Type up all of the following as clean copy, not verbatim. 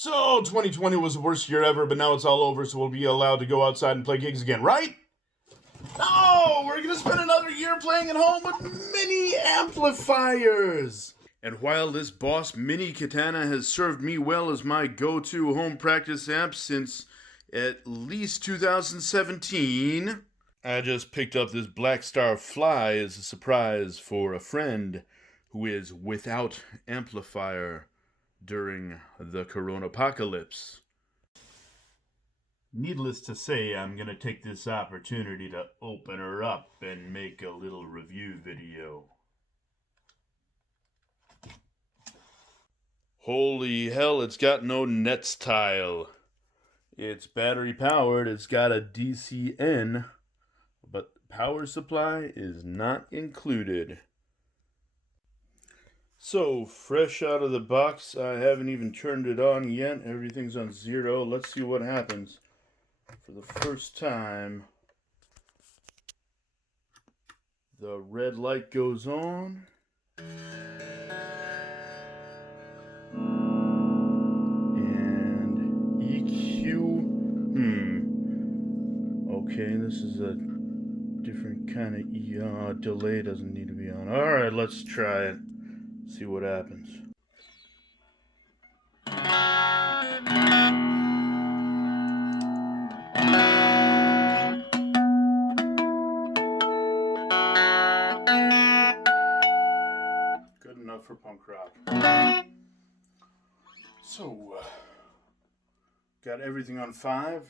So, 2020 was the worst year ever, but now it's all over, so we'll be allowed to go outside and play gigs again, right? No! We're gonna spend another year playing at home with mini amplifiers! And while this Boss Mini-Katana has served me well as my go-to home practice amp since at least 2017, I just picked up this Blackstar Fly as a surprise for a friend who is without amplifier during the Coronapocalypse. Needless to say, I'm going to take this opportunity to open her up and make a little review video. Holy hell, it's got no nets tile. It's battery powered, it's got a DCN, but power supply is not included. So, fresh out of the box, I haven't even turned it on yet. Everything's on 0. Let's see what happens. For the first time, the red light goes on. And EQ. Okay, this is a different kind of delay doesn't need to be on. Alright, let's try it. See what happens. Good enough for punk rock. So, got everything on 5.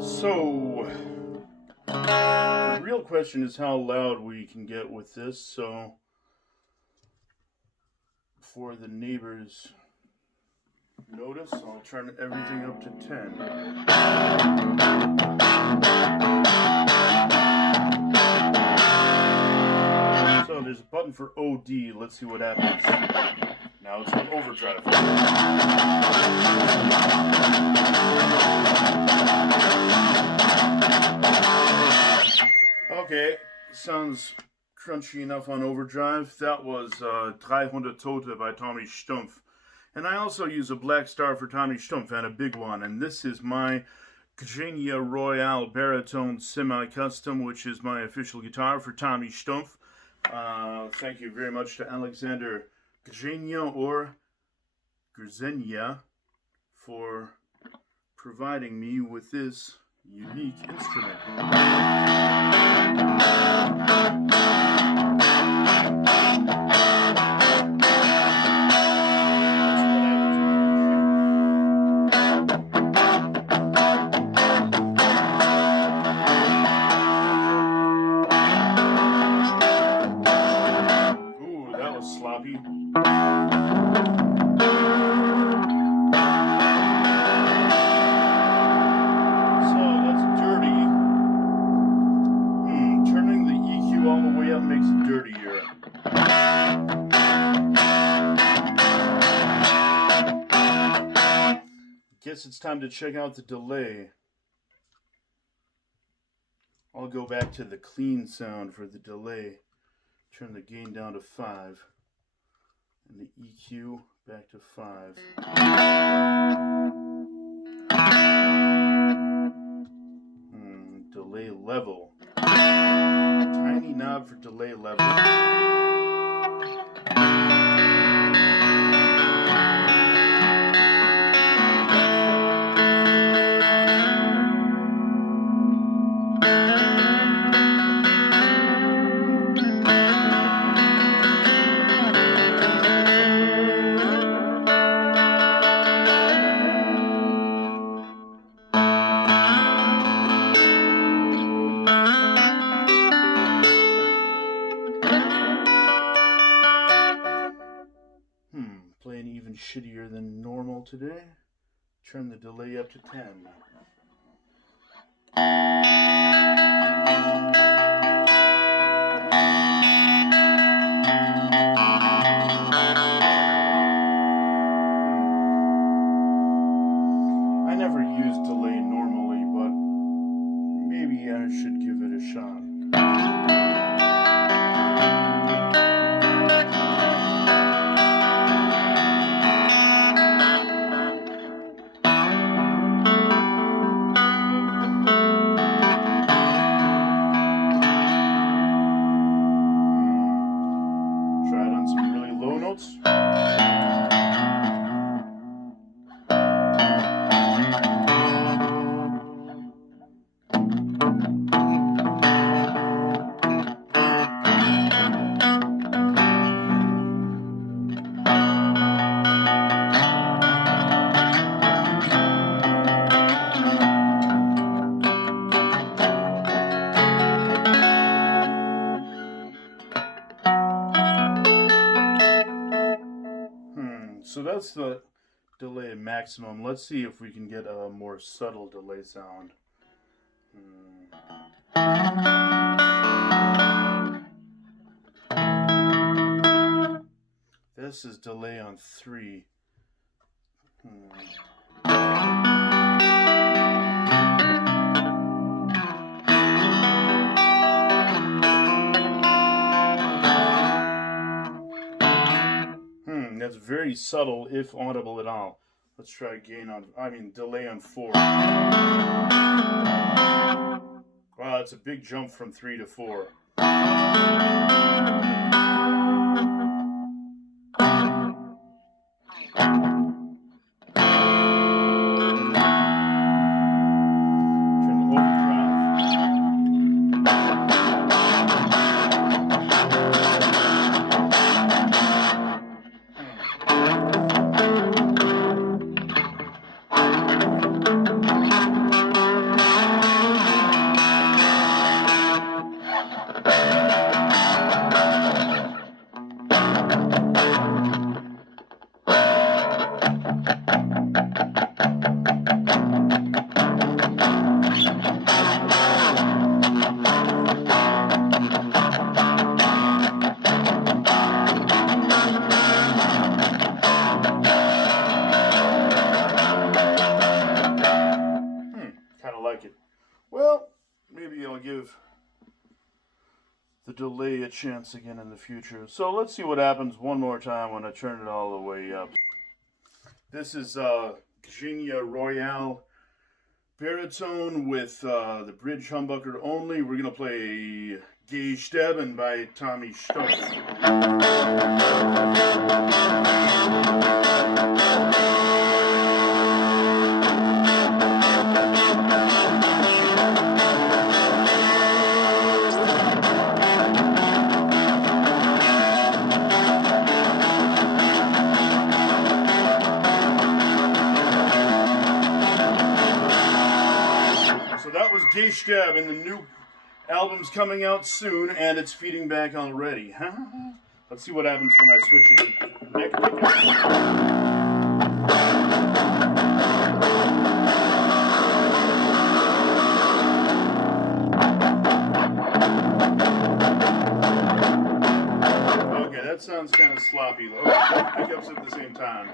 So, the real question is how loud we can get with this, so before the neighbors notice, I'll turn everything up to 10. So there's a button for OD, let's see what happens. Now it's on overdrive. Okay, sounds crunchy enough on overdrive. That was 300 Tote by Tommy Stumpf. And I also use a Blackstar for Tommy Stumpf and a big one. And this is my Grzenia Royale Baritone Semi-Custom, which is my official guitar for Tommy Stumpf. Thank you very much to Alexander Grzenia or Grzenia for providing me with this unique instrument. Ooh, that was sloppy. All the way up makes it dirtier. Guess it's time to check out the delay. I'll go back to the clean sound for the delay. Turn the gain down to 5. And the EQ back to 5. Delay level. Tiny knob for delay level. Playing even shittier than normal today. Turn the delay up to 10. results. So that's the delay maximum. Let's see if we can get a more subtle delay sound. This is delay on 3. That's very subtle, if audible at all. Let's try delay on 4. Wow, that's a big jump from 3 to 4. Like it. Well, maybe I'll give the delay a chance again in the future. So let's see what happens one more time when I turn it all the way up. This is Grzenia Royale Baritone with the bridge humbucker only. We're going to play Gay Sterben by Tommy Stoff. Gay Sterben, and the new album's coming out soon, and it's feeding back already. Let's see what happens when I switch it to neck pickup. Okay, that sounds kind of sloppy though. Both pickups at the same time.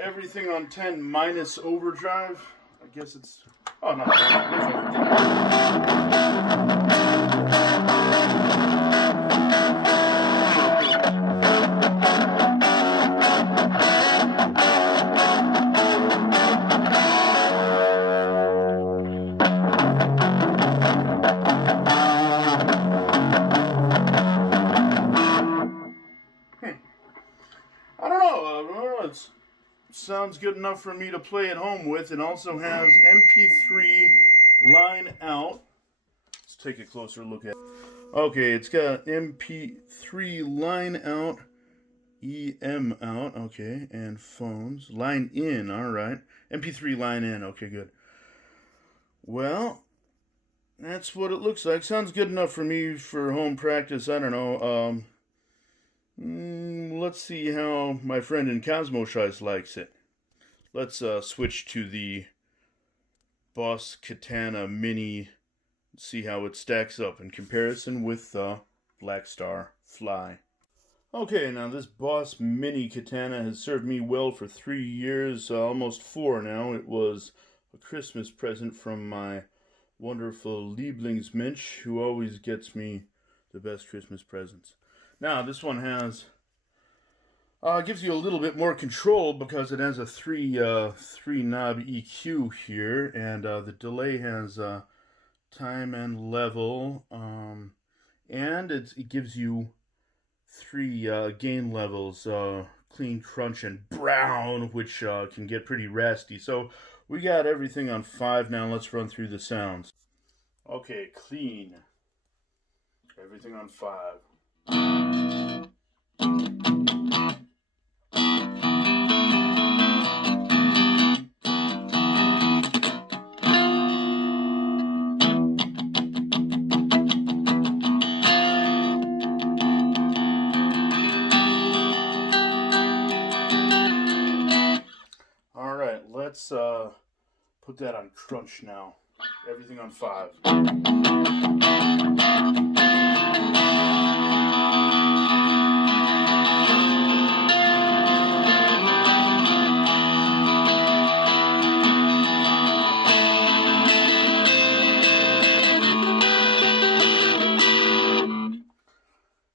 Everything on 10 minus overdrive. I guess it's... Oh, not I don't know. It's... sounds good enough for me to play at home with. It also has MP3 line out. Let's take a closer look at it. Okay, it's got MP3 line out, EM out, okay, and phones. Line in, alright. MP3 line in, okay, good. Well, that's what it looks like. Sounds good enough for me for home practice. I don't know. Let's see how my friend in Cosmoshice likes it. Let's switch to the Boss Katana Mini. See how it stacks up in comparison with the Blackstar Fly. Okay, now this Boss Mini-Katana has served me well for 3 years, almost 4 now. It was a Christmas present from my wonderful Lieblingsmensch, who always gets me the best Christmas presents. Now, this one has It gives you a little bit more control because it has a three knob EQ here, and the delay has time and level, and it gives you three gain levels, clean, crunch, and brown, which can get pretty raspy. So we got everything on 5 now. Let's run through the sounds. Okay, clean. Everything on 5. Alright, let's put that on crunch now. Everything on 5.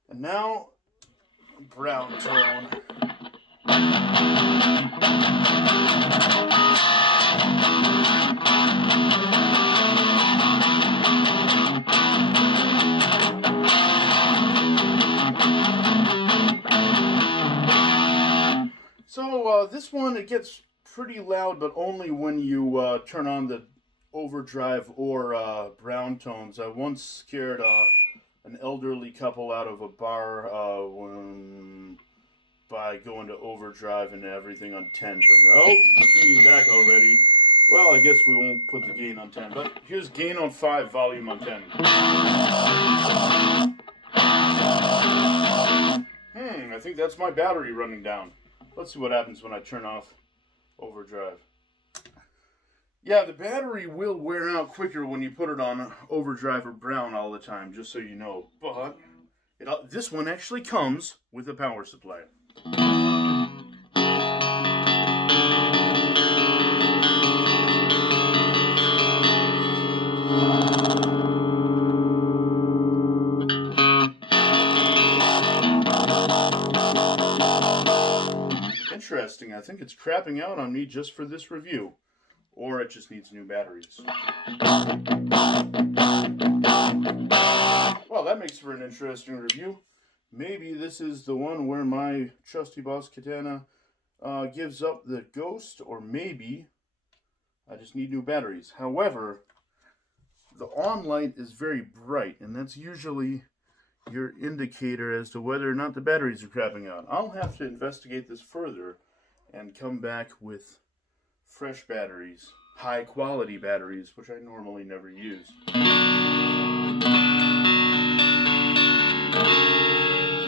And now, brown tone. So this one, it gets pretty loud, but only when you turn on the overdrive or brown tones. I once scared an elderly couple out of a bar by going to overdrive and everything on 10 from there. Oh, feeding back already. Well, I guess we won't put the gain on 10, but here's gain on 5, volume on 10. I think that's my battery running down. Let's see what happens when I turn off overdrive. Yeah, the battery will wear out quicker when you put it on overdrive or brown all the time, just so you know. But this one actually comes with a power supply. Interesting. I think it's crapping out on me just for this review. Or it just needs new batteries. Well, that makes for an interesting review. Maybe this is the one where my trusty boss Katana gives up the ghost, or maybe I just need new batteries. However, the on light is very bright, and that's usually your indicator as to whether or not the batteries are crapping out. I'll have to investigate this further and come back with fresh batteries, high quality batteries, which I normally never use.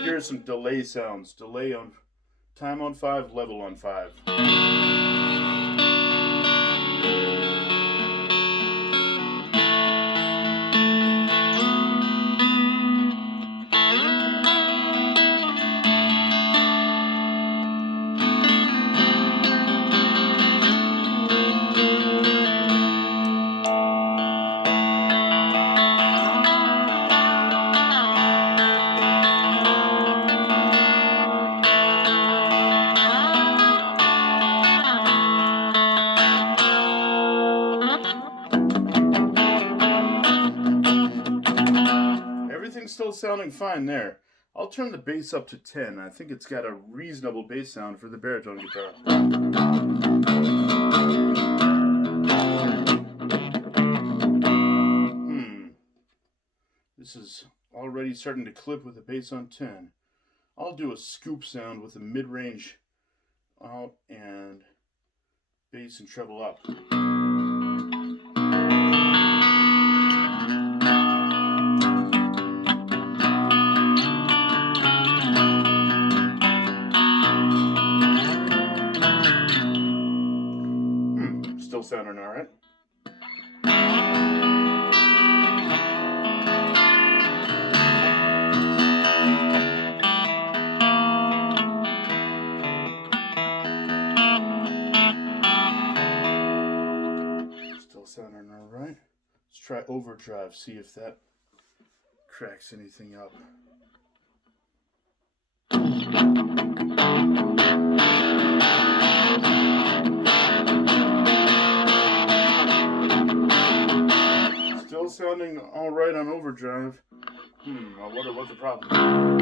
Here are some delay sounds. Delay on time on 5, level on 5. Still sounding fine there. I'll turn the bass up to 10. I think it's got a reasonable bass sound for the baritone guitar. This is already starting to clip with the bass on 10. I'll do a scoop sound with a mid-range out and bass and treble up. Still sounding all right. Still sounding all right. Let's try overdrive, see if that cracks anything up. running all right on overdrive. I wonder what the problem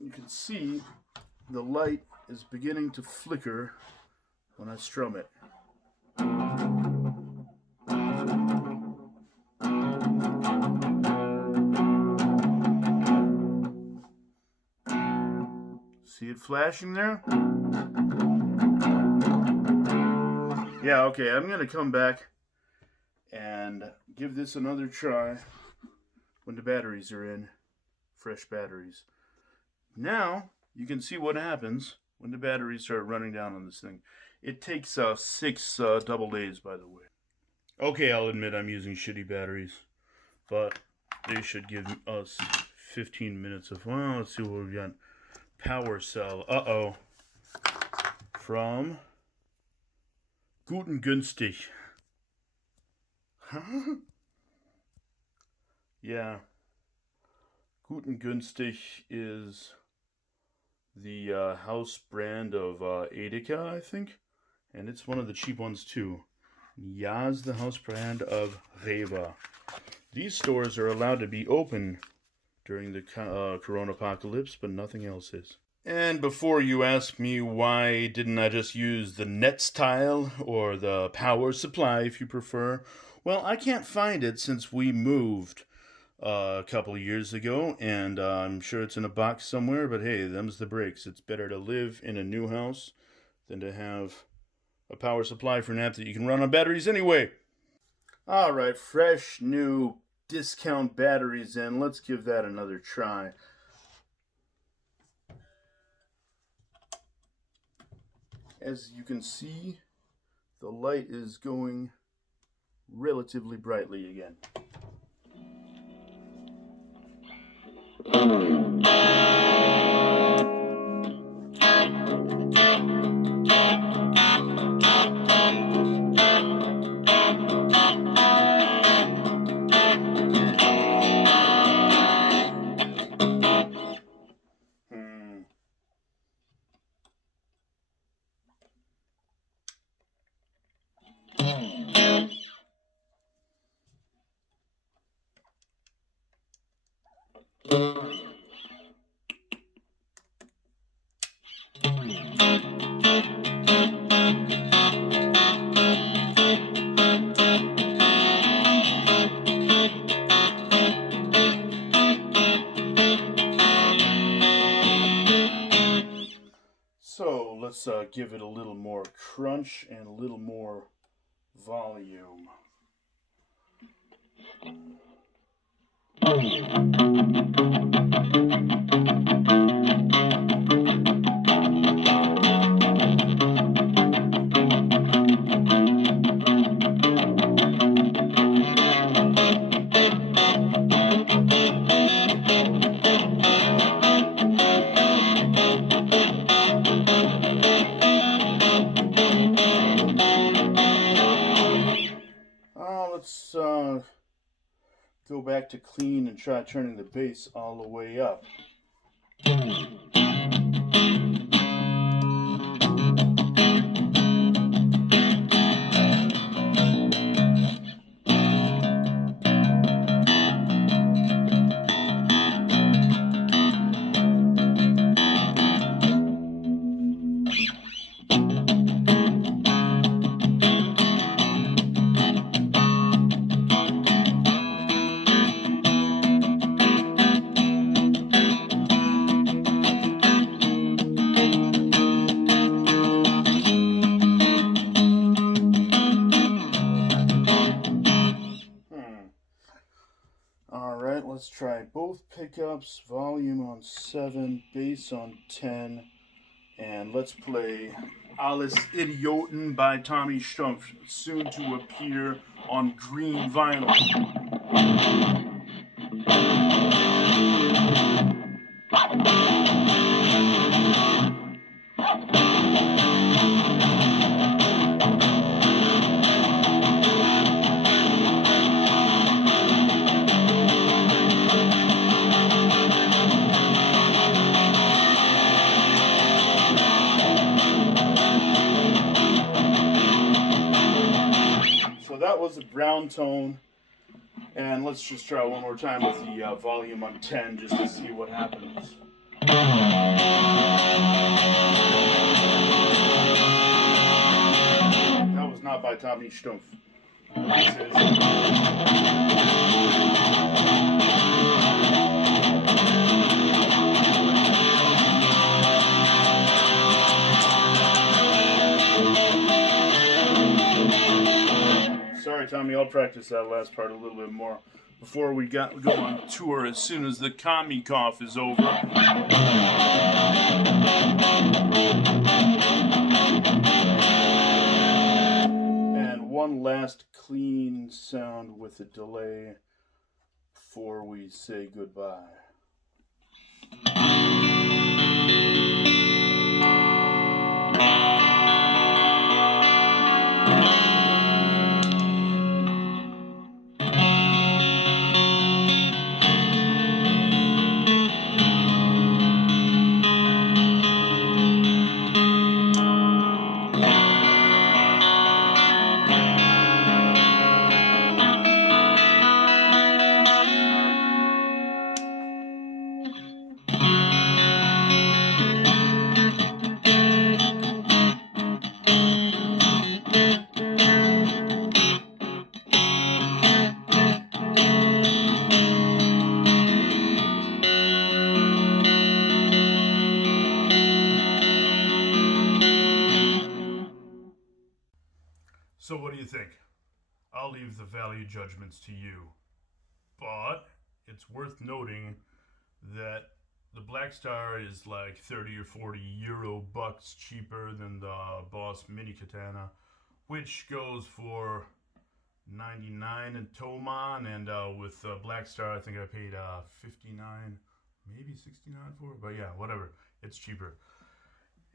You can see the light is beginning to flicker when I strum it. See it flashing there? Yeah, okay, I'm going to come back and give this another try when the batteries are in, fresh batteries. Now, you can see what happens when the batteries start running down on this thing. It takes 6 double days, by the way. Okay, I'll admit I'm using shitty batteries, but they should give us 15 minutes of, well, let's see what we've got. Power cell, from Guten Günstig. Huh? Yeah. Guten Günstig is the house brand of Edeka, I think. And it's one of the cheap ones too. Ja is the house brand of Rewe. These stores are allowed to be open during the Coronapocalypse, but nothing else is. And before you ask me why didn't I just use the Netzteil, or the power supply if you prefer, well, I can't find it since we moved a couple of years ago, and I'm sure it's in a box somewhere, but hey, them's the breaks. It's better to live in a new house than to have a power supply for an app that you can run on batteries anyway. Alright, fresh, new, discount batteries in. Let's give that another try. As you can see, the light is going relatively brightly again. So let's give it a little more crunch and a little more volume. Let's go back to clean and try turning the bass all the way up. Alright, let's try both pickups, volume on 7, bass on 10, And let's play Alles Idioten by Tommy Stumpf, soon to appear on green vinyl. So that was a brown tone, and let's just try one more time with the volume on 10 just to see what happens. That was not by Tommy Stumpf. This is. Sorry, Tommy, I'll practice that last part a little bit more before we go on tour as soon as the commie cough is over. And one last clean sound with a delay before we say goodbye. So what do you think? I'll leave the value judgments to you. But it's worth noting that the Blackstar is like 30 or 40 euro bucks cheaper than the Boss Mini-Katana, which goes for 99 in Toman, and with Blackstar I think I paid 59, maybe 69 for it, but yeah, whatever, it's cheaper.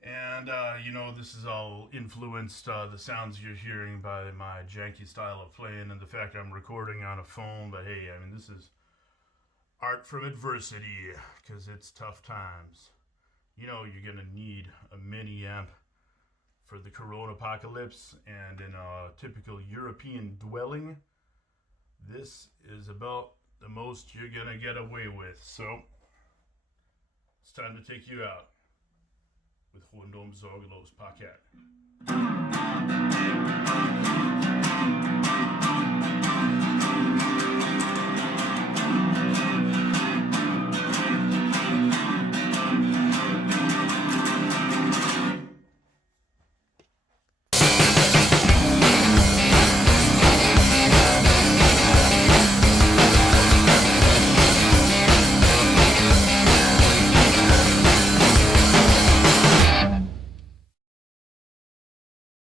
And, you know, this is all influenced, the sounds you're hearing by my janky style of playing and the fact I'm recording on a phone. But hey, I mean, this is art from adversity, because it's tough times. You know, you're going to need a mini amp for the Coronapocalypse, and in a typical European dwelling, this is about the most you're going to get away with. So, it's time to take you out with Rundum Sorgelos Paket.